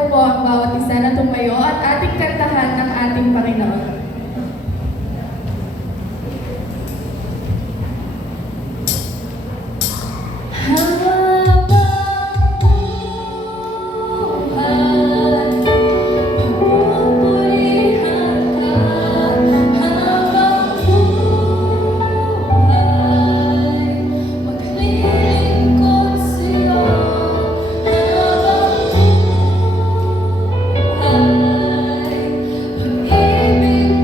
ko po ang bawat isa na tumayo at ating kantahan ng ating Panginoon. Pag-ibig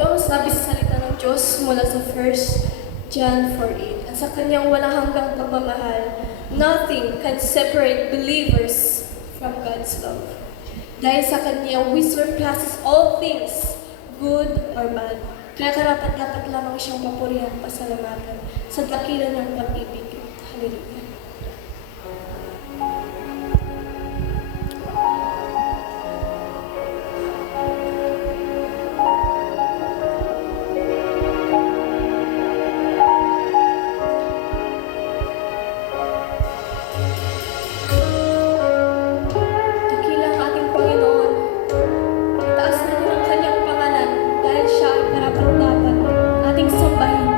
Ito ang sabi sa salita ng Diyos mula sa 1 John 4:8. At sa kanyang walang hanggang pagmamahal, nothing can separate believers from God's love. Dahil sa kanya, we surpasses all things, good or bad. Kaya karapat-dapat lamang siyang papurihan, pasalamatan sa dakila ng pag-ibig. Hallelujah. Dakila ang ating Panginoon. Itaas natin ang kanyang pangalan dahil siya ay karapat-dapat ating sambahin.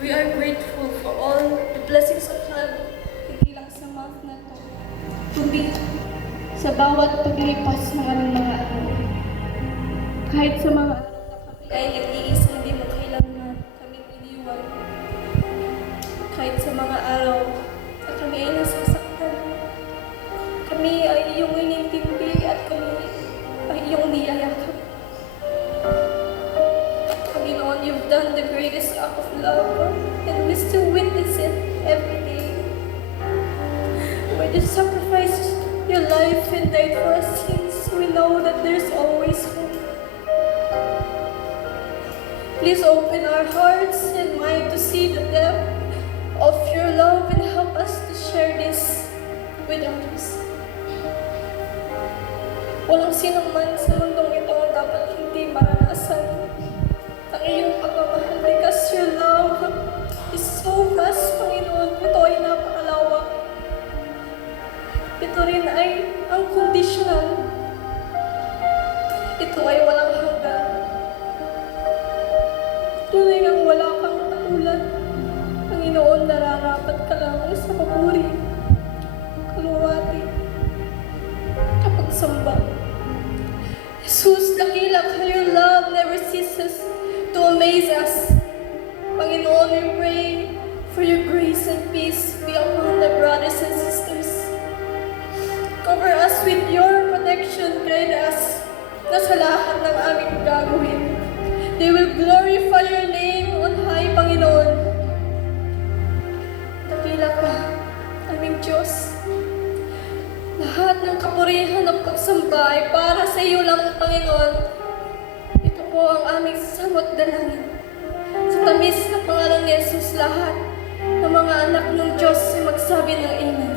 We are grateful for all the blessings of God, hindi lang sa month na to, kundi sa bawat paglipas ng aming mga araw. Kahit sa mga araw na kami ay nag-iisa, hindi mo kailangan kaming iniwan. Kahit sa mga araw na kami ay nasasaktan, kami ay iyong inintindi at kami ay iyong niyayakap. Panginoon, you've done the greatest act of love, and we still witness it every day. When you sacrificed your life and died for our sins, we know that there's always hope. Please open our hearts and mind to see the depth of your love and help us to share this with others. Walang sinong man sa mundong ito ang dapat hindi maranasan ang iyong pagmamahal, because your love is so vast, Panginoon. Ito ay napakalawak. Ito rin ay unconditional. Ito ay walang hanggan. Tunay ang wala kang katulad. Panginoon, nararapat ka lang sa papuri, kaluwati, kapagsamba. Jesus, dakila ka, your love never ceases to amaze us. Panginoon, we pray for your grace and peace be upon the brothers and sisters. Cover us with your protection, guide us na sa lahat ng aming gagawin. They will glorify your name on high, Panginoon. Dakila ka, aming Diyos. Lahat ng kapurihan at pagsamba ay para sa iyo lang, Panginoon. Ito po ang aming samot dalangin. Sa tamis na pangalan ni Jesus, lahat ng mga anak ng Diyos ay magsabi ng Amen.